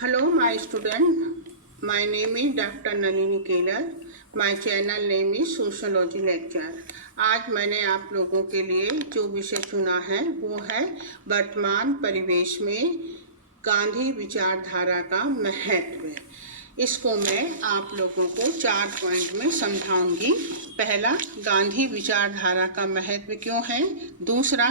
Hello, my student. My name is Dr. Nalini Keller. My channel name is Sociology Lecture. आज मैंने आप लोगों के लिए जो विषय चुना है वो है वर्तमान परिवेश में गांधी विचारधारा का महत्व। इसको मैं आप लोगों को 4 पॉइंट में समझाऊंगी। पहला, गांधी विचारधारा का महत्व क्यों है। दूसरा,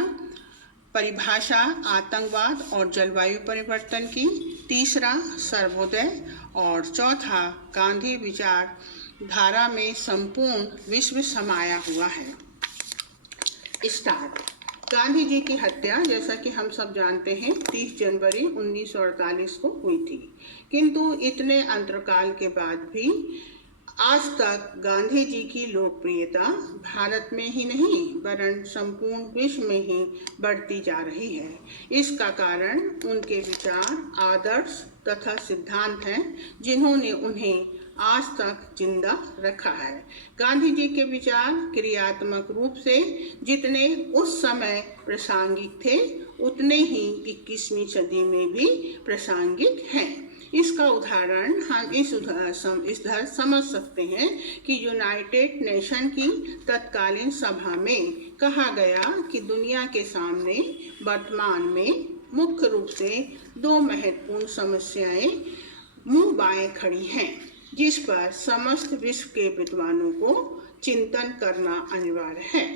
परिभाषा आतंकवाद और जलवायु परिवर्तन की। तीसरा, सर्वोदय। और चौथा, गांधी विचारधारा में संपूर्ण विश्व समाया हुआ है। स्टार्ट। गांधी जी की हत्या, जैसा कि हम सब जानते हैं, 30 जनवरी 1948 को हुई थी। किंतु इतने अंतरकाल के बाद भी आज तक गांधी जी की लोकप्रियता भारत में ही नहीं वरन संपूर्ण विश्व में ही बढ़ती जा रही है। इसका कारण उनके विचार, आदर्श तथा सिद्धांत हैं जिन्होंने उन्हें आज तक जिंदा रखा है। गांधी जी के विचार क्रियात्मक रूप से जितने उस समय प्रासंगिक थे उतने ही 21वीं सदी में भी प्रासंगिक हैं। इसका उदाहरण हम इस तरह समझ सकते हैं कि यूनाइटेड नेशन की तत्कालीन सभा में कहा गया कि दुनिया के सामने वर्तमान में मुख्य रूप से 2 महत्वपूर्ण समस्याएं मुंह बाएं खड़ी हैं, जिस पर समस्त विश्व के विद्वानों को चिंतन करना अनिवार्य है।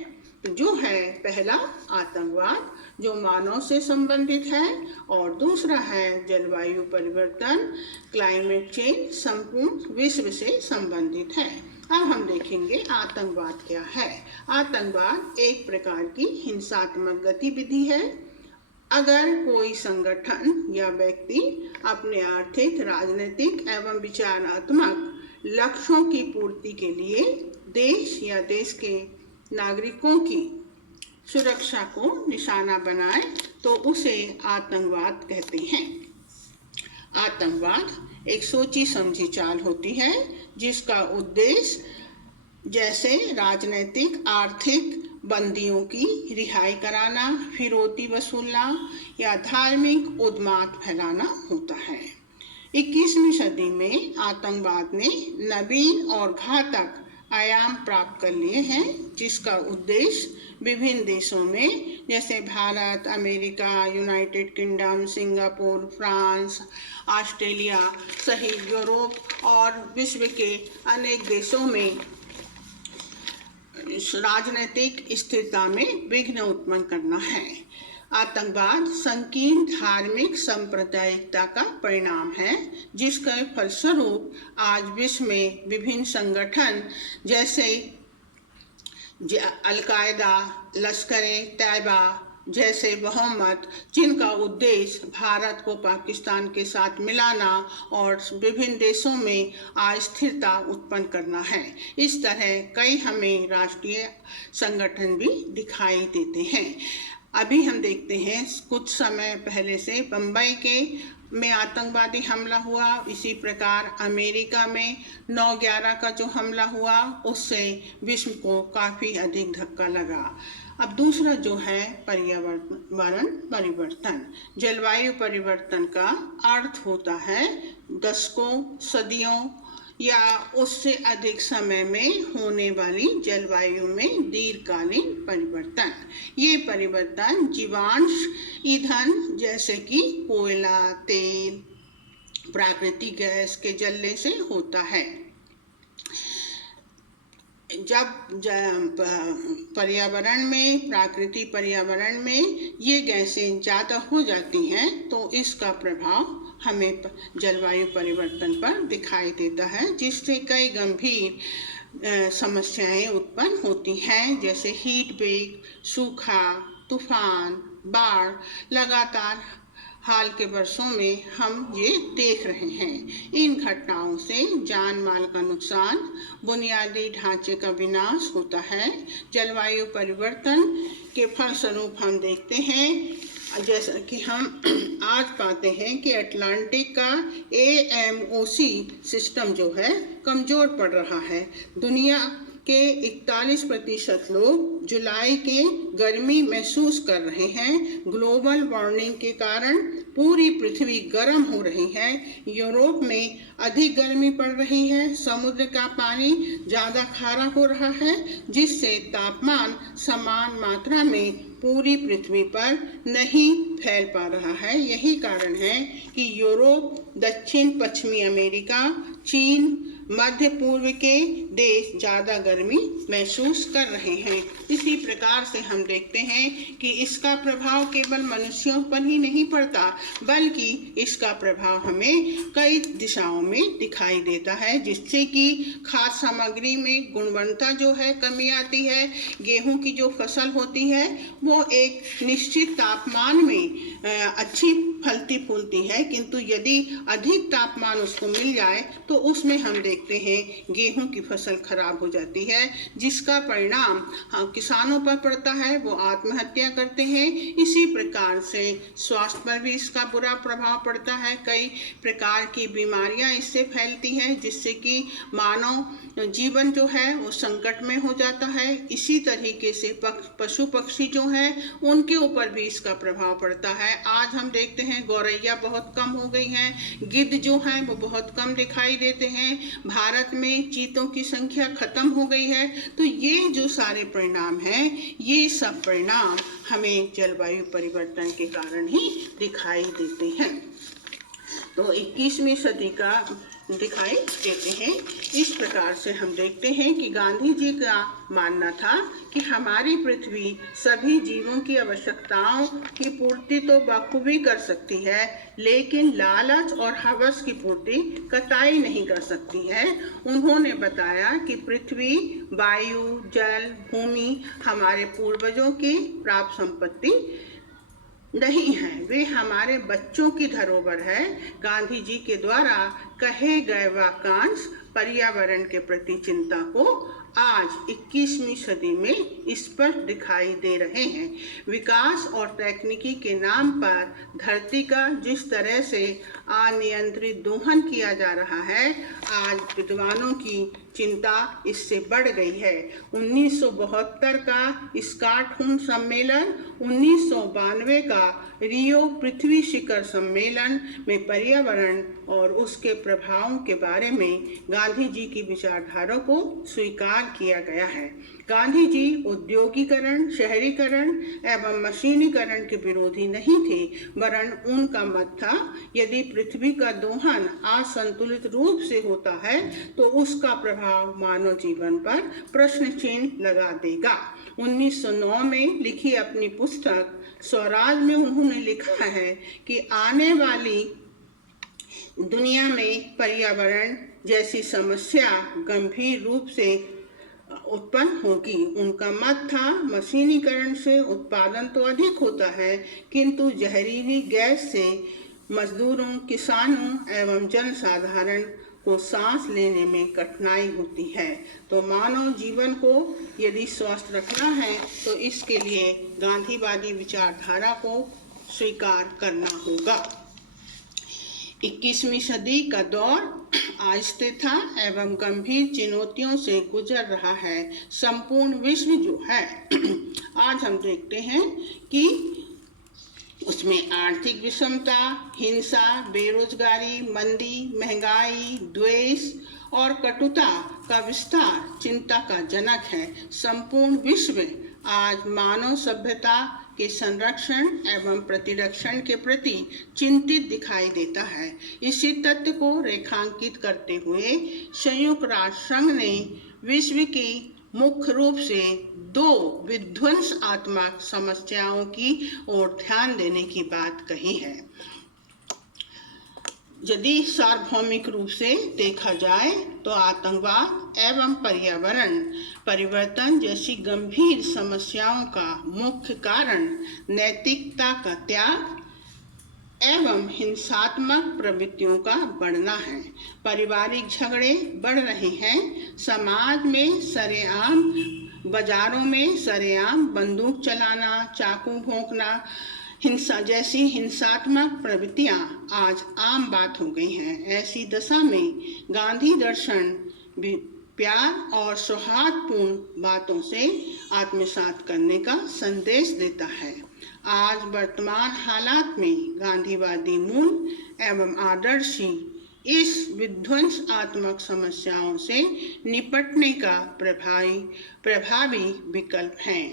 जो है पहला, आतंकवाद जो मानव से संबंधित है, और दूसरा है जलवायु परिवर्तन, क्लाइमेट चेंज, संपूर्ण विश्व से संबंधित है। अब हम देखेंगे आतंकवाद क्या है। आतंकवाद एक प्रकार की हिंसात्मक गतिविधि है। अगर कोई संगठन या व्यक्ति अपने आर्थिक, राजनीतिक एवं विचारात्मक लक्ष्यों की पूर्ति के लिए देश या देश के नागरिकों की सुरक्षा को निशाना बनाए तो उसे आतंकवाद कहते हैं। आतंकवाद एक सोची समझी चाल होती है जिसका उद्देश्य जैसे राजनीतिक, आर्थिक बंदियों की रिहाई कराना, फिरौती वसूलना या धार्मिक उन्माद फैलाना होता है। 21वीं सदी में आतंकवाद ने नवीन और घातक आयाम प्राप्त कर लिए हैं, जिसका उद्देश्य विभिन्न देशों में जैसे Bharat, America, United kingdom, Singapore, France, Australia सहित यूरोप और विश्व के अनेक देशों में राजनीतिक स्थिरता में विघ्न उत्पन्न करना है। आतंकवाद संकीर्ण धार्मिक सांप्रदायिकता का परिणाम है, जिसके फलस्वरूप आज विश्व में विभिन्न संगठन जैसे अल-कायदा, लश्कर-ए-तैयबा जैसे बहुमत, जिनका उद्देश्य भारत को पाकिस्तान के साथ मिलाना और विभिन्न देशों में अस्थिरता उत्पन्न करना है। इस तरह कई हमें राष्ट्रीय संगठन भी दिखाई देते हैं। अभी हम देखते हैं कुछ समय पहले से बम्बई में आतंकवादी हमला हुआ। इसी प्रकार अमेरिका में 9/11 का जो हमला हुआ उससे विश्व को काफ़ी अधिक धक्का लगा। अब दूसरा जो है पर्यावरण परिवर्तन। जलवायु परिवर्तन का अर्थ होता है दशकों, सदियों या उससे अधिक समय में होने वाली जलवायु में दीर्घकालीन परिवर्तन। ये परिवर्तन जीवाश्म ईंधन जैसे कि कोयला, तेल, प्राकृतिक गैस के जलने से होता है। जब पर्यावरण में, प्राकृतिक पर्यावरण में ये गैसें ज़्यादा हो जाती हैं तो इसका प्रभाव हमें जलवायु परिवर्तन पर दिखाई देता है, जिससे कई गंभीर समस्याएं उत्पन्न होती हैं, जैसे हीट वेव, सूखा, तूफान, बाढ़। लगातार हाल के वर्षों में हम ये देख रहे हैं। इन घटनाओं से जान माल का नुकसान, बुनियादी ढांचे का विनाश होता है। जलवायु परिवर्तन के फलस्वरूप हम देखते हैं, जैसा कि हम आज पाते हैं कि अटलांटिक का AMOC सिस्टम जो है कमज़ोर पड़ रहा है। दुनिया के 41% लोग जुलाई के गर्मी महसूस कर रहे हैं। ग्लोबल वार्मिंग के कारण पूरी पृथ्वी गर्म हो रही है। यूरोप में अधिक गर्मी पड़ रही है, समुद्र का पानी ज़्यादा खारा हो रहा है, जिससे तापमान समान मात्रा में पूरी पृथ्वी पर नहीं फैल पा रहा है। यही कारण है कि यूरोप, दक्षिण पश्चिमी अमेरिका, चीन, मध्य पूर्व के देश ज़्यादा गर्मी महसूस कर रहे हैं। इसी प्रकार से हम देखते हैं कि इसका प्रभाव केवल मनुष्यों पर ही नहीं पड़ता, बल्कि इसका प्रभाव हमें कई दिशाओं में दिखाई देता है, जिससे कि खाद्य सामग्री में गुणवत्ता जो है कमी आती है। गेहूं की जो फसल होती है वो एक निश्चित तापमान में अच्छी फलती फूलती है, किंतु यदि अधिक तापमान उसको मिल जाए तो उसमें हम देखते हैं गेहूं की फसल खराब हो जाती है, जिसका परिणाम किसानों पर पड़ता है, वो आत्महत्या करते हैं। इसी प्रकार से स्वास्थ्य पर भी इसका बुरा प्रभाव पड़ता है। कई प्रकार की बीमारियां इससे फैलती हैं, जिससे कि मानव जीवन जो है वो संकट में हो जाता है। इसी तरीके से पशु पक्षी जो हैं उनके ऊपर भी इसका प्रभाव पड़ता है। आज हम देखते हैं गौरैया बहुत कम हो गई हैं, गिद्ध जो हैं वो बहुत कम दिखाई देते हैं, भारत में चीतों की संख्या खत्म हो गई है। तो ये जो सारे परिणाम हैं, ये सब परिणाम हमें जलवायु परिवर्तन के कारण ही दिखाई देते हैं। तो 21वीं सदी का दिखाई देते हैं। इस प्रकार से हम देखते हैं कि गांधी जी का मानना था कि हमारी पृथ्वी सभी जीवों की आवश्यकताओं की पूर्ति तो बखूबी कर सकती है, लेकिन लालच और हवस की पूर्ति कतई नहीं कर सकती है। उन्होंने बताया कि पृथ्वी, वायु, जल, भूमि हमारे पूर्वजों की प्राप्त संपत्ति नहीं है, वे हमारे बच्चों की धरोहर है। गांधी जी के द्वारा कहे गए वाक्यांश पर्यावरण के प्रति चिंता को आज 21वीं सदी में स्पष्ट दिखाई दे रहे हैं। विकास और तकनीकी के नाम पर धरती का जिस तरह से अनियंत्रित दोहन किया जा रहा है, आज विद्वानों की चिंता इससे बढ़ गई है। 1972 का स्टॉकहोम सम्मेलन, 1992 का रियो पृथ्वी शिखर सम्मेलन में पर्यावरण और उसके प्रभावों के बारे में गांधी जी की विचारधारा को स्वीकार किया गया है। गांधी जी औद्योगिकरण, शहरीकरण एवं मशीनीकरण के विरोधी नहीं थे, वरन उनका मत था यदि पृथ्वी का दोहन असंतुलित रूप से होता है तो उसका प्रभाव मानव जीवन पर प्रश्न चिन्ह लगा देगा। 1909 में लिखी अपनी पुस्तक स्वराज में उन्होंने लिखा है कि आने वाली दुनिया में पर्यावरण जैसी समस्या गंभीर रूप से उत्पन्न होगी। उनका मत था मशीनीकरण से उत्पादन तो अधिक होता है, किंतु जहरीली गैस से मजदूरों, किसानों एवं जनसाधारण को सांस लेने में कठिनाई होती है। तो मानव जीवन को यदि स्वस्थ रखना है तो इसके लिए गांधीवादी विचारधारा को स्वीकार करना होगा। 21वीं सदी का दौर अस्थिरता एवं गंभीर चुनौतियों से गुजर रहा है। संपूर्ण विश्व जो है आज हम देखते हैं कि उसमें आर्थिक विषमता, हिंसा, बेरोजगारी, मंदी, महंगाई, द्वेष और कटुता का विस्तार चिंता का जनक है। संपूर्ण विश्व आज मानव सभ्यता के संरक्षण एवं प्रतिरक्षण के प्रति चिंतित दिखाई देता है। इसी तथ्य को रेखांकित करते हुए संयुक्त राष्ट्र संघ ने विश्व की मुख्य रूप से 2 विध्वंसात्मक समस्याओं की ओर ध्यान देने की बात कही है। यदि सार्वभौमिक रूप से देखा जाए तो आतंकवाद एवं पर्यावरण परिवर्तन जैसी गंभीर समस्याओं का मुख्य कारण नैतिकता का त्याग एवं हिंसात्मक प्रवृत्तियों का बढ़ना है। पारिवारिक झगड़े बढ़ रहे हैं, समाज में सरेआम, बाजारों में सरेआम बंदूक चलाना, चाकू भोंकना, हिंसा जैसी हिंसात्मक प्रवृत्तियां आज आम बात हो गई हैं। ऐसी दशा में गांधी दर्शन प्यार और सौहार्दपूर्ण बातों से आत्मसात करने का संदेश देता है। आज वर्तमान हालात में गांधीवादी मूल एवं आदर्शी इस विध्वंसात्मक समस्याओं से निपटने का प्रभावी विकल्प हैं।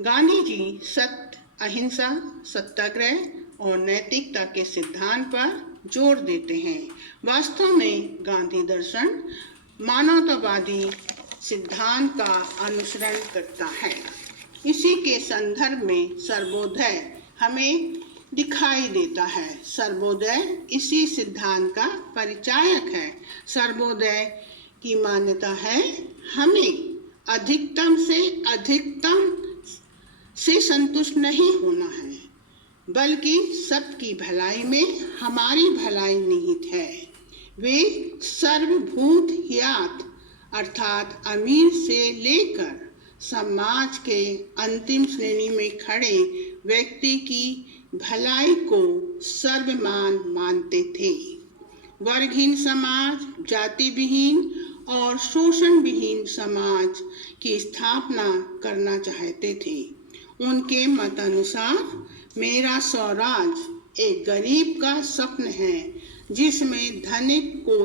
गांधी जी सत्य, अहिंसा, सत्याग्रह और नैतिकता के सिद्धांत पर जोर देते हैं। वास्तव में गांधी दर्शन मानवतावादी सिद्धांत का अनुसरण करता है। इसी के संदर्भ में सर्वोदय हमें दिखाई देता है। सर्वोदय इसी सिद्धांत का परिचायक है। सर्वोदय की मान्यता है हमें अधिकतम से संतुष्ट नहीं होना है, बल्कि सबकी भलाई में हमारी भलाई निहित है। वे सर्वभूत हियात अर्थात अमीर से लेकर समाज के अंतिम श्रेणी में खड़े व्यक्ति की भलाई को सर्वमान मानते थे। वर्गहीन समाज, जाति विहीन और शोषण विहीन समाज की स्थापना करना चाहते थे। उनके मतानुसार मेरा स्वराज एक गरीब का स्वप्न है, जिसमें धनिक को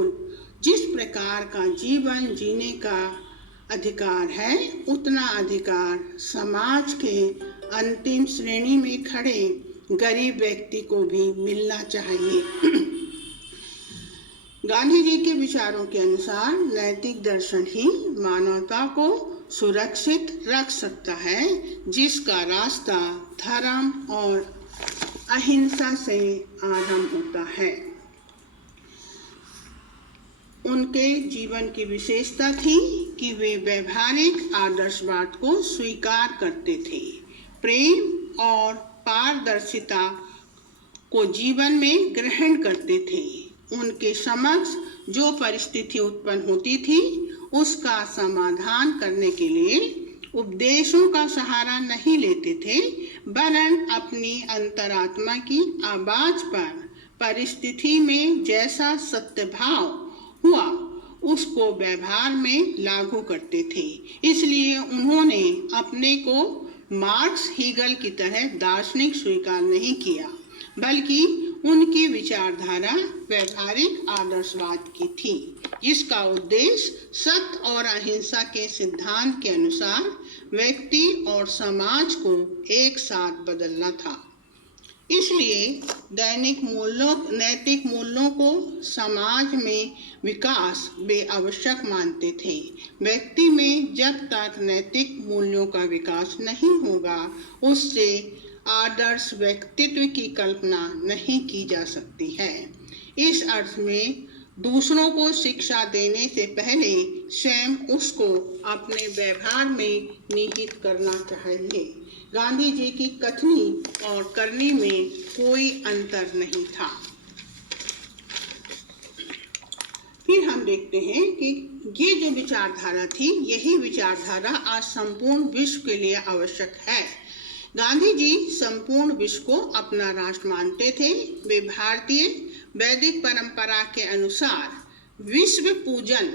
जिस प्रकार का जीवन जीने का अधिकार है, उतना अधिकार समाज के अंतिम श्रेणी में खड़े गरीब व्यक्ति को भी मिलना चाहिए। गांधी जी के विचारों के अनुसार नैतिक दर्शन ही मानवता को सुरक्षित रख सकता है, जिसका रास्ता धर्म और अहिंसा से आरंभ होता है। उनके जीवन की विशेषता थी कि वे व्यवहारिक आदर्शवाद को स्वीकार करते थे। प्रेम और पारदर्शिता को जीवन में ग्रहण करते थे। उनके समक्ष जो परिस्थिति उत्पन्न होती थी, उसका समाधान करने के लिए उपदेशों का सहारा नहीं लेते थे, वरन अपनी अंतरात्मा की आवाज पर परिस्थिति में जैसा सत्य भाव हुआ उसको व्यवहार में लागू करते थे। इसलिए उन्होंने अपने को मार्क्स हीगल की तरह दार्शनिक स्वीकार नहीं किया, बल्कि उनकी विचारधारा व्यवहारिक आदर्शवाद की थी, जिसका उद्देश्य सत्य और अहिंसा के सिद्धांत के अनुसार व्यक्ति और समाज को एक साथ बदलना था। इसलिए नैतिक मूल्यों को समाज में विकास वे आवश्यक मानते थे। व्यक्ति में जब तक नैतिक मूल्यों का विकास नहीं होगा, उससे आदर्श व्यक्तित्व की कल्पना नहीं की जा सकती है। इस अर्थ में दूसरों को शिक्षा देने से पहले स्वयं उसको अपने व्यवहार में निहित करना चाहिए। गांधी जी की कथनी और करनी में कोई अंतर नहीं था। फिर हम देखते हैं कि ये जो विचारधारा थी, यही विचारधारा आज संपूर्ण विश्व के लिए आवश्यक है। गांधी जी संपूर्ण विश्व को अपना राष्ट्र मानते थे। वे भारतीय वैदिक परंपरा के अनुसार विश्व पूजन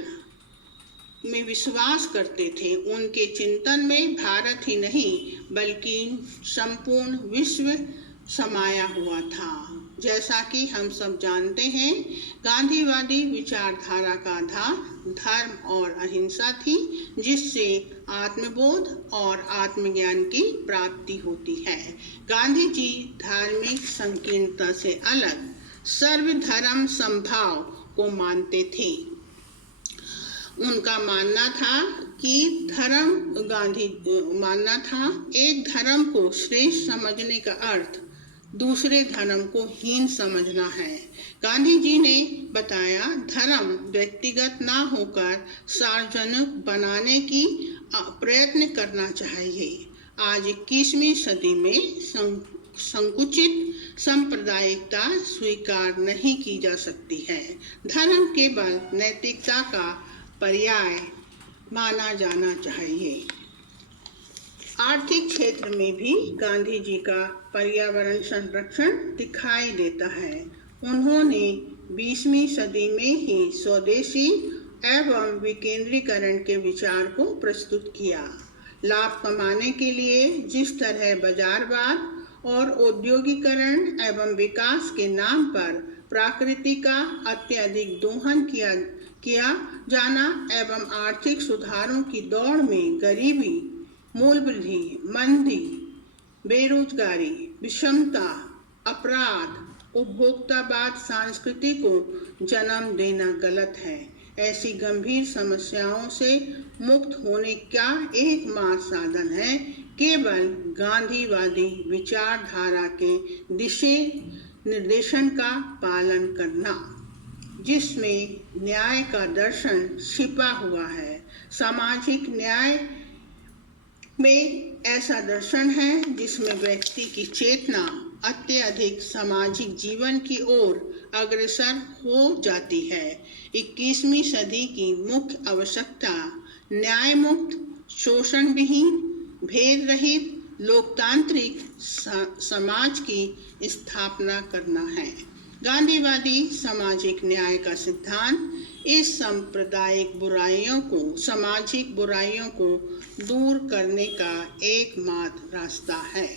में विश्वास करते थे। उनके चिंतन में भारत ही नहीं बल्कि संपूर्ण विश्व समाया हुआ था। जैसा कि हम सब जानते हैं, गांधीवादी विचारधारा का आधार धर्म और अहिंसा थी, जिससे आत्मबोध और आत्मज्ञान की प्राप्ति होती है। गांधी जी धार्मिक संकीर्णता से अलग सर्वधर्म समभाव को मानते थे। उनका मानना था कि एक धर्म को श्रेष्ठ समझने का अर्थ दूसरे धर्म को हीन समझना है। गांधी जी ने बताया, धर्म व्यक्तिगत ना होकर सार्वजनिक बनाने की प्रयत्न करना चाहिए। आज 21वीं सदी में संकुचित सांप्रदायिकता स्वीकार नहीं की जा सकती है। धर्म केवल नैतिकता का पर्याय माना जाना चाहिए। आर्थिक क्षेत्र में भी गांधी जी का पर्यावरण संरक्षण दिखाई देता है। उन्होंने 20वीं सदी में ही स्वदेशी एवं विकेंद्रीकरण के विचार को प्रस्तुत किया। लाभ कमाने के लिए जिस तरह बाजारवाद और औद्योगिकरण एवं विकास के नाम पर प्रकृति का अत्यधिक दोहन किया जाना एवं आर्थिक सुधारों की दौड़ में गरीबी, मूल्यवृद्धि, मंदी, बेरोजगारी, विषमता, अपराध, उपभोक्तावाद संस्कृति को जन्म देना गलत है। ऐसी गंभीर समस्याओं से मुक्त होने का एकमात्र साधन है केवल गांधीवादी विचारधारा के दिशा निर्देशन का पालन करना, जिसमें न्याय का दर्शन छिपा हुआ है। सामाजिक न्याय में ऐसा दर्शन है जिसमें व्यक्ति की चेतना अत्यधिक सामाजिक जीवन की ओर अग्रसर हो जाती है। 21वीं सदी की मुख्य आवश्यकता न्याय मुक्त, शोषण विहीन, भेद रहित, लोकतांत्रिक समाज की स्थापना करना है। गांधीवादी सामाजिक न्याय का सिद्धांत इस सांप्रदायिक बुराइयों को, सामाजिक बुराइयों को दूर करने का एकमात्र रास्ता है।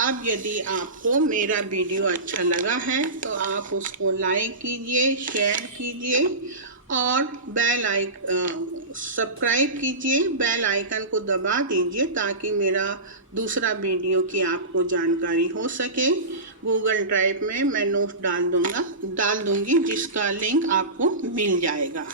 अब यदि आपको मेरा वीडियो अच्छा लगा है तो आप उसको लाइक कीजिए, शेयर कीजिए और सब्सक्राइब कीजिए, बेल आइकन को दबा दीजिए ताकि मेरा दूसरा वीडियो की आपको जानकारी हो सके। गूगल ड्राइव में मैं नोट डाल दूंगी जिसका लिंक आपको मिल जाएगा।